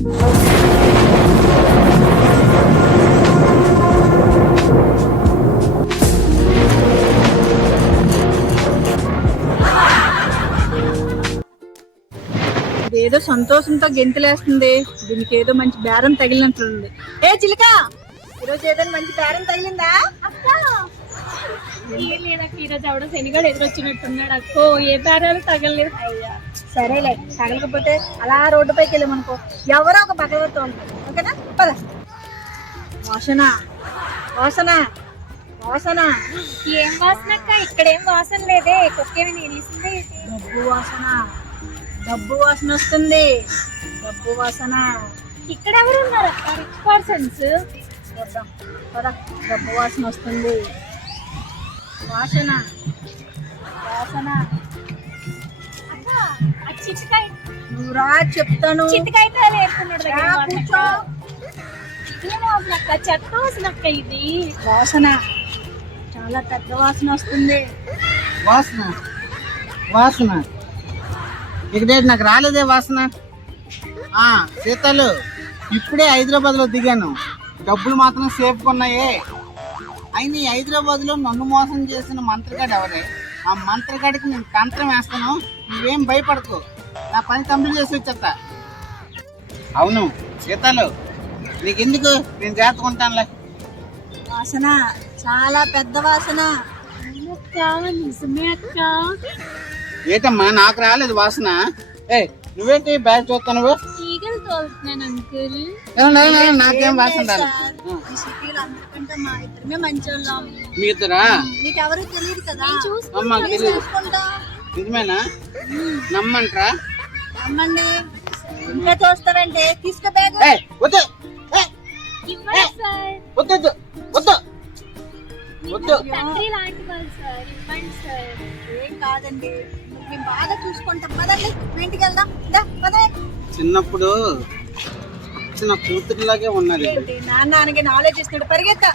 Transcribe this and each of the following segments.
ఏదో సంతోషంతో గెంతులేస్తుంది. దీనికి ఏదో మంచి బేరం తగిలినట్లుంది. ఏ చిలక, ఈరోజు ఏదైనా మంచి బేరం తగిలిందా? ఈరోజు ఎవడో శనిగాడు ఎదురొచ్చినట్టున్నాడు అక్కో. ఏ బేరాలు తగలలేదు. అయ్యా సరేలే, తగలకపోతే అలా రోడ్డు పైకి వెళ్ళామనుకో, ఎవరో ఒక భగవత్ ఉంటారు. ఓకేనా? పద. వాసన వాసన వాసన. ఏం వాసన అక్క? ఇక్కడేం వాసన లేదే. కుక్కేమి నేనేసింది. డబ్బు వాసన, డబ్బు వాసన వస్తుంది. డబ్బు వాసన. ఇక్కడ ఎవరు ఉన్నారు అక్క? Rich persons. చూద్దాం పద. డబ్బు వాసన వస్తుంది. వాసన వాసన. అక్క ఆ చిటికాయ నువ్వు రా చెప్తాను. చిటికాయతో వేసుకున్నాడు కూర్చో. ఏం వాసన అక్క? చెత్త వాసన అక్క ఇది. వాసన చాలా పెద్ద వాసన వస్తుంది. వాసన వాసన ఇక్కడ నాకు రాలేదే వాసన. సీతలు ఇప్పుడే హైదరాబాద్ లో దిగాను. డబ్బులు మాత్రం సేఫ్ కొన్నాయే. అయినా ఈ హైదరాబాద్ లో నన్ను మోసం చేసిన మంత్రగాడు ఎవరే? ఆ మంత్రగాడికి నేను కంత్రం వేస్తాను. నువ్వేం భయపడకు, నా పని కంప్లీట్ చేసి వచ్చేస్తా. అవును సీతలు, నీకెందుకు, నేను జాగ్రత్తకుంటానులే. వాసన చాలా పెద్ద వాసన. నిజమే అక్క. ఏటమ్మా నాకు రాలేదు వాసన? నువ్వేంటి బ్యాగ్ చూస్తాను? ఈగలు తోలుతున్నాను అంకుల్. నాకేం వాసన రాలేదు. ఈ సిటీలో అందరికంటే మా ఇద్దరమే మంచోళ్ళం. మీ ఇద్దరా? నీకెవరు తెలియదు కదా. అమ్మా తెలియదు. చూసుకుంటా. నిజమేనా? నమ్మంట్రా? నమ్మండి. ఇంకా చూస్తారంటే తీసుకో బ్యాగ్. వద్దు ఇవ్వండి సార్. వద్దు వద్దు వద్దు. తండ్రి లాంటి వాళ్ళు సార్, ఇవ్వండి సార్. ఏం కాదండి, మేము బాగా చూసుకుంటాం. పదండి, మీ ఇంటికి వెళ్దాం. పదే. చిన్నప్పుడు చిన్న కూతురులాగే ఉన్నది. నాన్నకి ఆలోచిస్తున్నాడు. పరిగెత్తా.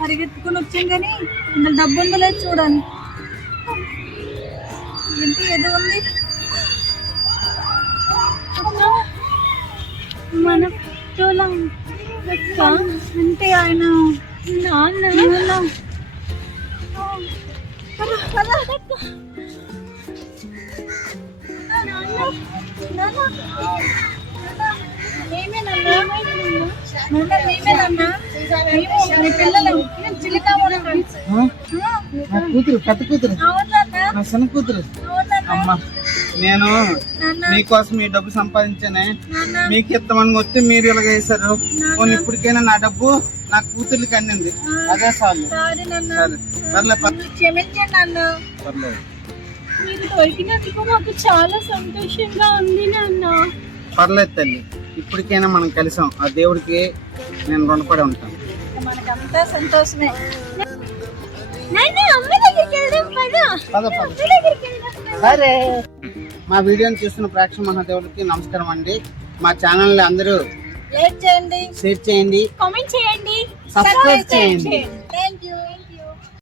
పరిగెత్తుకుని వచ్చాం కానీ అందులో డబ్బు ఉందో లేదు చూడండి. ఏంటి ఏదో ఉంది. మన తోలం అంటే ఆయన నాన్న. కూతురు, పెద్ద కూతురు, నా చిన్న కూతురు. అమ్మా నేను మీకోసం ఈ డబ్బు సంపాదించానే. మీకు ఇస్తామని వస్తే మీరు ఇలాగ వేశారు. ఇప్పటికైనా నా డబ్బు నా కూతుర్లకి అందింది. అదే చాలు. సరే పర్లేదు. క్షమించండి అన్న. పర్లేదు. మీరు దొరికినందుకు మాకు చాలా సంతోషంగా ఉంది నాన్న. పర్లేదు తల్లి, ఇప్పటికైనా మనం కలిసాం. ఆ దేవుడికి నేను రుణపడి ఉంటాను. మనకంతా సంతోషమే. పద పద. సరే, మా వీడియోని చూస్తున్న ప్రేక్షక మహాదేవులకి నమస్కారం అండి. మా ఛానల్ ని అందరూ లైక్ చేయండి, షేర్ చేయండి, కామెంట్ చేయండి, సబ్స్క్రైబ్ చేయండి. Thank you.